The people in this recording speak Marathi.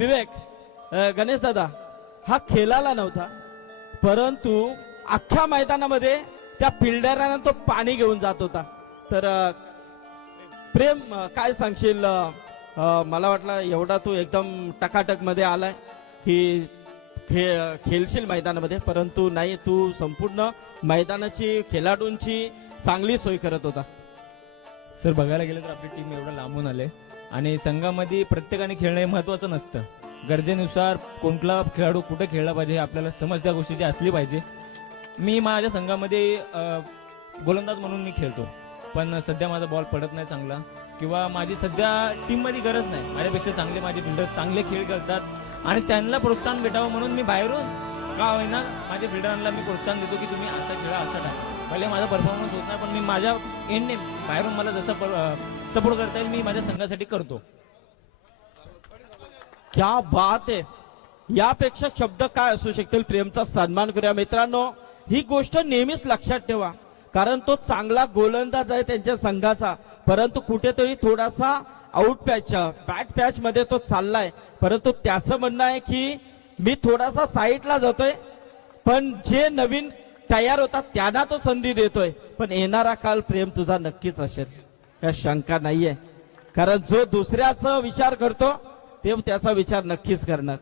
विवेक, गणेश दादा हा खेळाला नव्हता, परंतु अख्ख्या मैदानामध्ये त्या फिल्डरांना तो पाणी घेऊन जात होता. तर प्रेम, काय सांगशील? मला वाटलं एवढा तू एकदम टकाटक मध्ये आलाय की खेळशील मैदानामध्ये, परंतु नाही, तू संपूर्ण मैदानाची, खेळाडूंची चांगली सोय करत होता. सर, बघायला गेलं तर आपली टीम एवढं लांबून आले आणि संघामध्ये प्रत्येकाने खेळणं हे महत्वाचं नसतं. गरजेनुसार कोणता खेळाडू कुठे खेळला पाहिजे हे आपल्याला समज त्या गोष्टीची असली पाहिजे. मी माझ्या संघामध्ये गोलंदाज म्हणून मी खेळतो, पण सध्या माझा बॉल पडत नाही चांगला, किंवा माझी सध्या टीममध्ये गरज नाही. माझ्यापेक्षा चांगले माझे फिल्डर चांगले खेळ करतात आणि त्यांना प्रोत्साहन भेटावं म्हणून मी बाहेरून का होईना माझ्या फिल्डरांना मी प्रोत्साहन देतो की तुम्ही असा खेळा, असा टाका. पहिले माझा परफॉर्मन्स होत नाही, पण मी माझ्या एंडने बाहेरून मला जसं सपोर्ट करता येईल मी माझ्या संघासाठी करतो. क्या बात आहे! यापेक्षा शब्द काय असू शकतील? प्रेमचा सन्मान करूया मित्रांनो. ही गोष्ट नेहमीच लक्षात ठेवा, कारण तो चांगला गोलंदाज आहे त्यांच्या संघाचा, परंतु कुठेतरी थोडासा आउट पॅच, बॅट पॅच मध्ये तो चाललाय. परंतु त्याचं म्हणणं आहे की मी थोडासा साईडला जातोय, पण जे नवीन तयार होतात त्यांना तो संधी देतोय. पण येणारा काल प्रेम तुझा नक्कीच असेल, या शंका नाहीये, कारण जो दुसऱ्याचा विचार करतो ते त्याचा विचार नक्कीच करणार.